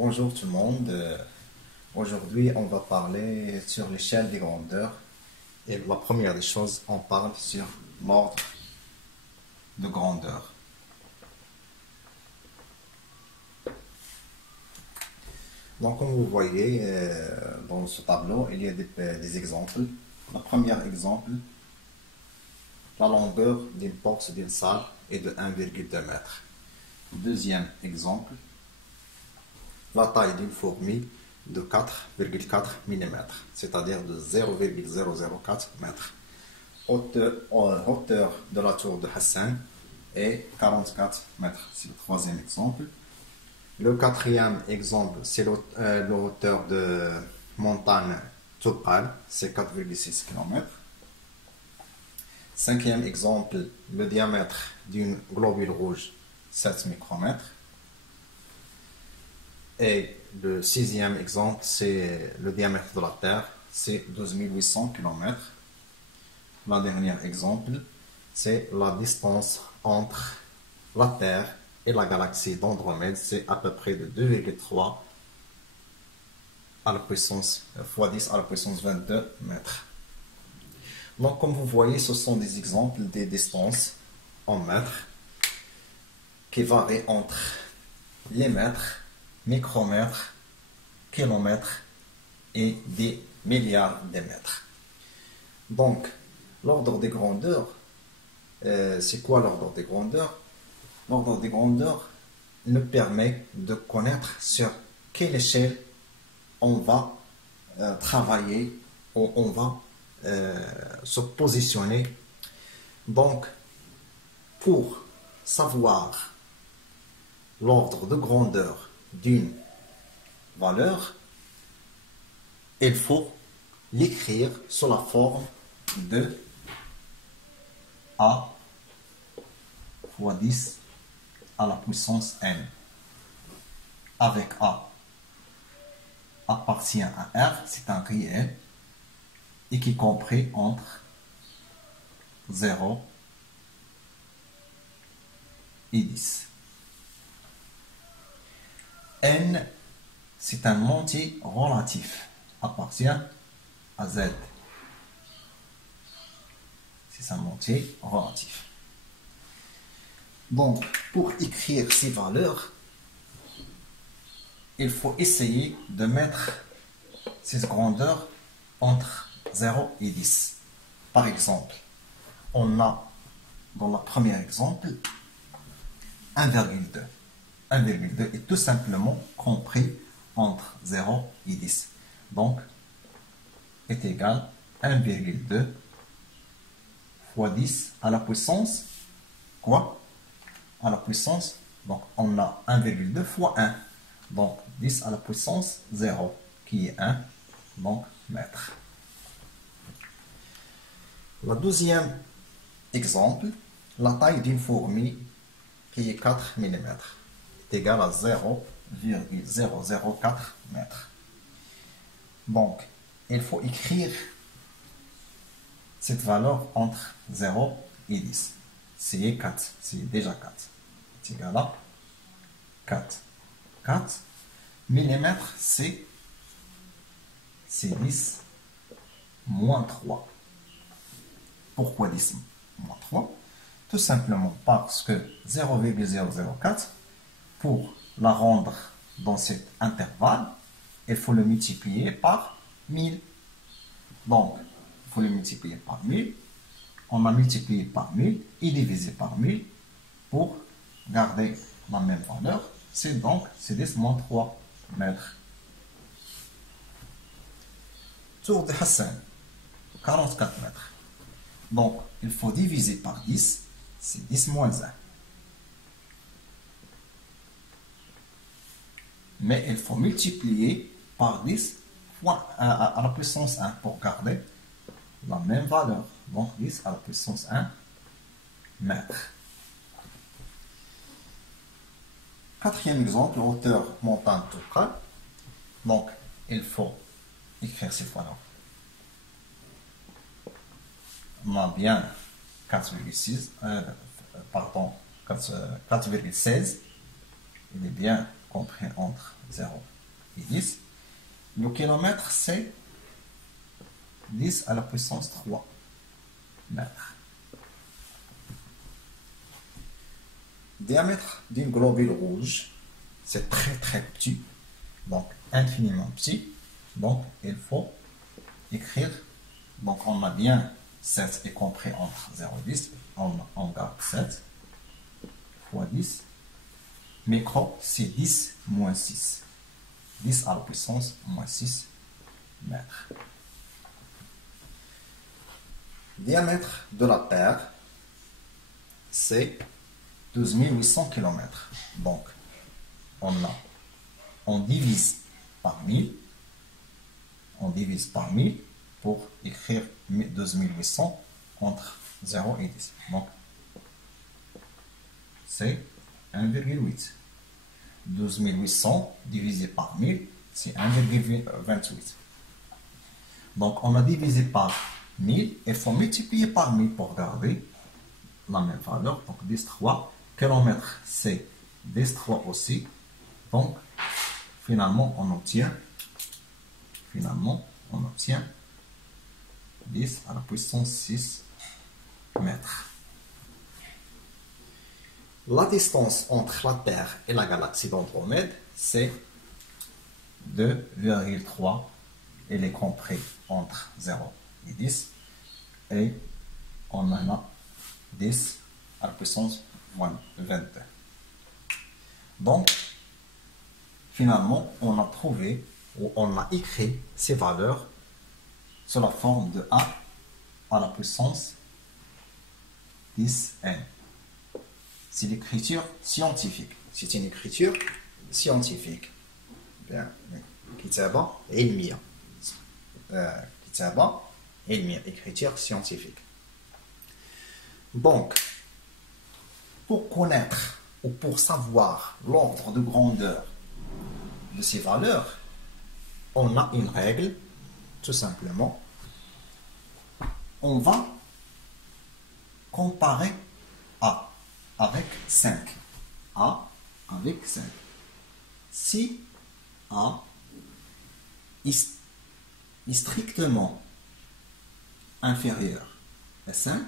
Bonjour tout le monde. Aujourd'hui, on va parler sur l'échelle des grandeurs. Et la première des choses, on parle sur l'ordre de grandeur. Donc, comme vous voyez dans ce tableau, il y a des exemples. Le premier exemple, la longueur d'une porte d'une salle est de 1,2 m. Deuxième exemple, la taille d'une fourmi de 4,4 mm, c'est-à-dire de 0,004 m. Hauteur de la tour de Hassan est 44 mètres. C'est le troisième exemple. Le quatrième exemple, c'est la hauteur de montagne Toubkal, c'est 4,6 km. Cinquième exemple, le diamètre d'une globule rouge, 7 micromètres. Et le sixième exemple, c'est le diamètre de la Terre, c'est 12 800 km. Le dernier exemple, c'est la distance entre la Terre et la galaxie d'Andromède, c'est à peu près de 2,3 à la puissance fois 10 à la puissance 22 mètres. Donc, comme vous voyez, ce sont des exemples des distances en mètres qui varient entre les mètres, micromètres, kilomètres et des milliards de mètres. Donc, l'ordre des grandeurs, c'est quoi l'ordre des grandeurs? L'ordre des grandeurs nous permet de connaître sur quelle échelle on va travailler ou on va se positionner. Donc, pour savoir l'ordre de grandeur d'une valeur, il faut l'écrire sous la forme de A fois 10 à la puissance n. Avec A appartient à R, c'est un réel, et qui est compris entre 0 et 10. N, c'est un entier relatif, appartient à Z. C'est un entier relatif. Donc, pour écrire ces valeurs, il faut essayer de mettre ces grandeurs entre 0 et 10. Par exemple, on a dans le premier exemple 1,2. 1,2 est tout simplement compris entre 0 et 10. Donc, est égal à 1,2 fois 10 à la puissance, quoi? À la puissance, donc on a 1,2 fois 1. Donc, 10 à la puissance 0, qui est 1, donc mètre. Le deuxième exemple, la taille d'une fourmi, qui est 4 mm, est égale à 0,004 mètres. Donc, il faut écrire cette valeur entre 0 et 10. C'est 4, c'est déjà 4. C'est égal à 4. 4 mm, c'est 10 moins 3. Pourquoi 10 moins 3? Tout simplement parce que 0,004, pour la rendre dans cet intervalle, il faut le multiplier par 1000. Donc, il faut le multiplier par 1000. On a multiplié par 1000 et divisé par 1000 pour garder la même valeur. C'est donc 10 moins 3 mètres. Tour de Hassan, 44 mètres. Donc, il faut diviser par 10, c'est 10 moins 1. Mais il faut multiplier par 10 fois à la puissance 1 pour garder la même valeur. Donc, 10 à la puissance 1 mètre. Quatrième exemple, hauteur montagne Toubkal. Donc, il faut écrire ces valeurs. On a bien 4,6, pardon, 4,16. Il est bien compris entre 0 et 10. Le kilomètre, c'est 10 à la puissance 3 mètres. Diamètre d'une globule rouge, c'est très très petit, donc infiniment petit. Donc il faut écrire, donc on a bien 7 est compris entre 0 et 10, on garde 7 fois 10. Micro, c'est 10 moins 6. 10 à la puissance moins 6 mètres. Diamètre de la Terre, c'est 12 800 km. Donc, on divise par 1000. On divise par 1000 pour écrire 12 800 entre 0 et 10. Donc, c'est 1,8. 12 800 divisé par 1000, c'est 1,28. Donc, on a divisé par 1000, il faut multiplier par 1000 pour garder la même valeur. Donc, 10,3 km, c'est 10,3 aussi. Donc, finalement, on obtient 10 à la puissance 6 mètres. La distance entre la Terre et la galaxie d'Andromède, c'est 2,3. Elle est comprise entre 0 et 10. Et on en a 10 à la puissance 22. Donc, finalement, on a trouvé, ou on a écrit ces valeurs sous la forme de A à la puissance 10n. C'est l'écriture scientifique. C'est une écriture scientifique. Bien. كتابة علمية. كتابة علمية. Écriture scientifique. Donc, pour connaître ou pour savoir l'ordre de grandeur de ces valeurs, on a une règle, tout simplement. On va comparer A avec 5. A avec 5. Si A est strictement inférieur à 5,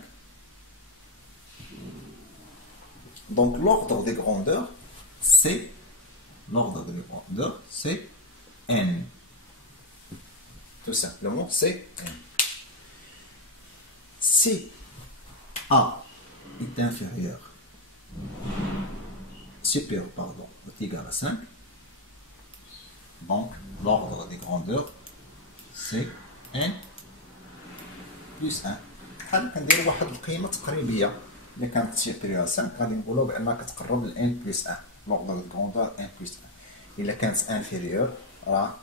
donc l'ordre des grandeurs, c'est n. Tout simplement, c'est n. Si A est supérieur est égal à 5, donc l'ordre des grandeurs, c'est n plus 1. بحال كنديروا واحد القيمه تقريبيه اللي كانت سيبيريور 5 غادي نقولوا بانها كتقرب ل n plus 1. l'ordre de grandeur n plus 1. الا كانت inférieur راه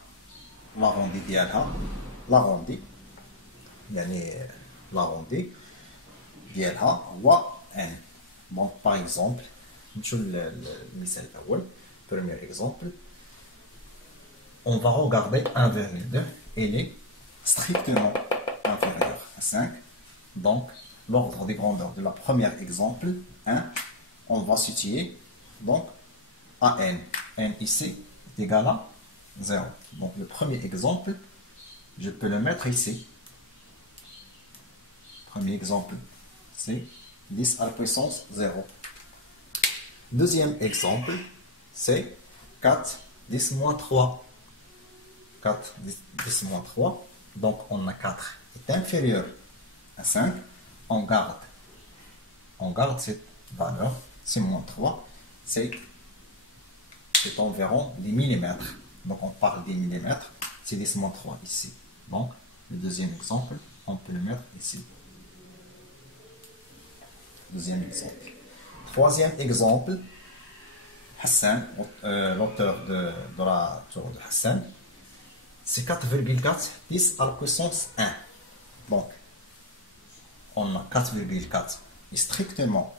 لاغوندي ديالها لاغوندي ديالها هو n. Donc par exemple, نمشيو للمثال الاول. Premier exemple, on va regarder 1,2. Elle est strictement inférieure à 5. Donc, l'ordre des grandeurs de la première exemple, 1, on va situer donc à n. n ici est égal à 0. Donc, le premier exemple, je peux le mettre ici. Premier exemple, c'est 10 à la puissance 0. Deuxième exemple, c'est 4, 10 moins 3. 4, 10 moins 3. Donc, on a 4 est inférieur à 5. On garde cette valeur. C'est moins 3. C'est environ des millimètres. Donc, on parle des millimètres. C'est 10 moins 3 ici. Donc, le deuxième exemple, on peut le mettre ici. Deuxième exemple. Troisième exemple, Hassan, l'auteur de la tour de Hassan, c'est 4,4, 10 à la puissance 1. Donc, on a 4,4 est strictement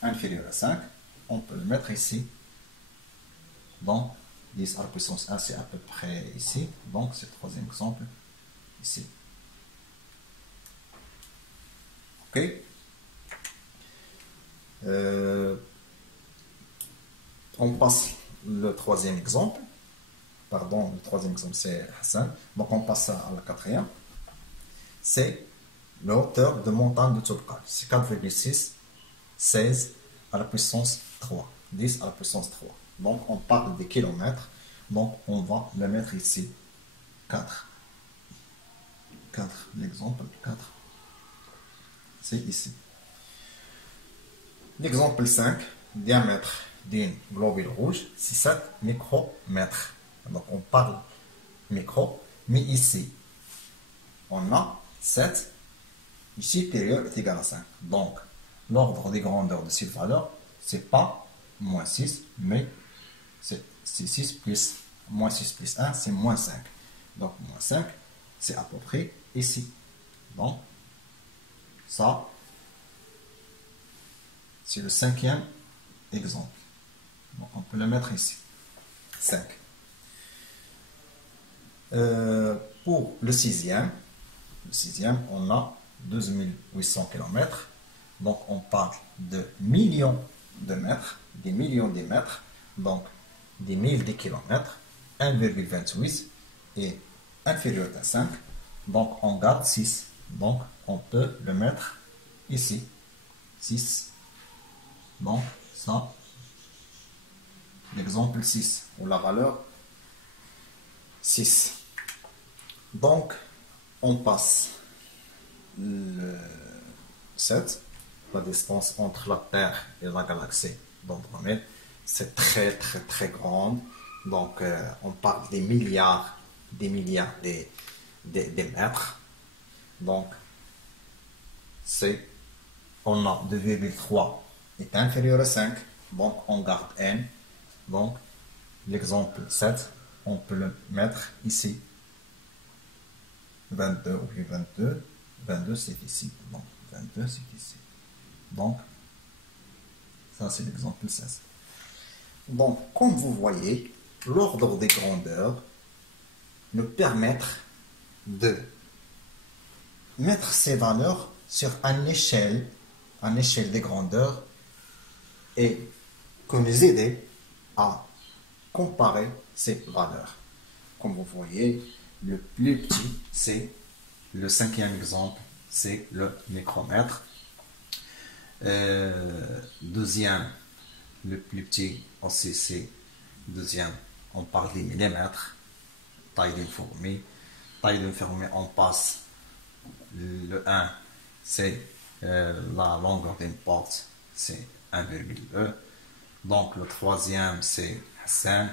inférieur à 5. On peut le mettre ici. Donc, 10 à la puissance 1, c'est à peu près ici. Donc, c'est le troisième exemple, ici. OK? On passe le troisième exemple. Pardon, le troisième exemple c'est Hassan. Donc on passe à la quatrième. C'est la hauteur de montagne de Toubkal. C'est 4,6, 16 à la puissance 3. 10 à la puissance 3. Donc on parle des kilomètres. Donc on va le mettre ici. 4. 4. L'exemple 4. C'est ici. L'exemple 5. Diamètre d'une globule rouge, c'est 7 micromètres. Donc on parle micro, mais ici, on a 7. Ici, période est égal à 5. Donc, l'ordre des grandeurs de cette valeur, c'est pas moins 6, mais c'est 6 plus moins 6 plus 1, c'est moins 5. Donc, moins 5, c'est à peu près ici. Donc, ça, c'est le cinquième exemple. Donc, on peut le mettre ici. 5. Pour le sixième, on a 2800 km. Donc, on parle de millions de mètres, des millions de mètres, donc des milles de kilomètres, 1,28 et inférieur à 5. Donc, on garde 6. Donc, on peut le mettre ici. 6. Donc, ça, l'exemple 6, ou la valeur 6. Donc, on passe le 7, la distance entre la Terre et la galaxie d'Andromède. C'est très très très grande. Donc, on parle des milliards des mètres. Donc, on a 2,3 est inférieur à 5. Donc, on garde n. Donc, l'exemple 7, on peut le mettre ici. 22, oui, 22. 22, c'est ici. Donc, 22, c'est ici. Donc, ça, c'est l'exemple 16. Donc, comme vous voyez, l'ordre des grandeurs nous permet de mettre ces valeurs sur une échelle des grandeurs et que nous aider à comparer ces valeurs. Comme vous voyez, le plus petit, c'est le cinquième exemple, c'est le micromètre. Deuxième, le plus petit aussi, c'est deuxième, on parle des millimètres. Taille d'une fourmi. Taille d'une fourmi, on passe le 1, c'est la longueur d'une porte, c'est 1,2. Donc le troisième, c'est Hassan.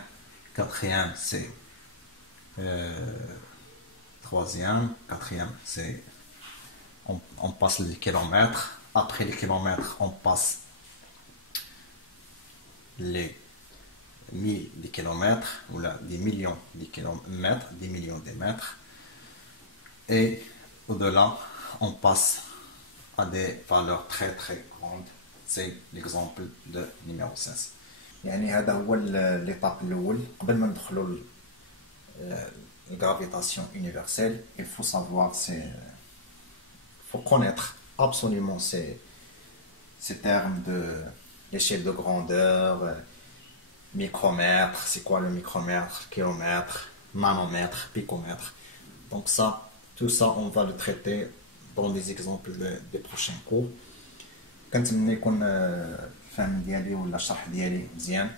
Quatrième, c'est troisième. Quatrième, c'est on passe les kilomètres. Après les kilomètres, on passe les milliers de kilomètres, ou là, des millions de kilomètres, des millions de mètres. Et au-delà, on passe à des valeurs très très grandes. C'est l'exemple de numéro 16. يعني هذا هو l'étape الأول قبل ما ندخلوا gravitation universelle. Il faut savoir, faut connaître absolument ces termes de l'échelle de grandeur, micromètre, c'est quoi le micromètre, kilomètre, nanomètre, picomètre. Donc ça, tout ça, on va le traiter dans les exemples des prochains cours. كنتمنى يكون الفهم ديالي ولا الشرح ديالي مزيان.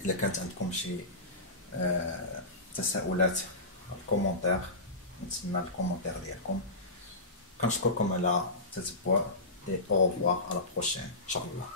إلا كانت عندكم شي تساؤلات الكومنتير، نتسنى الكومنتير ديالكم. كنشكركم على التتبع et au revoir à la prochaine. Inch'Allah.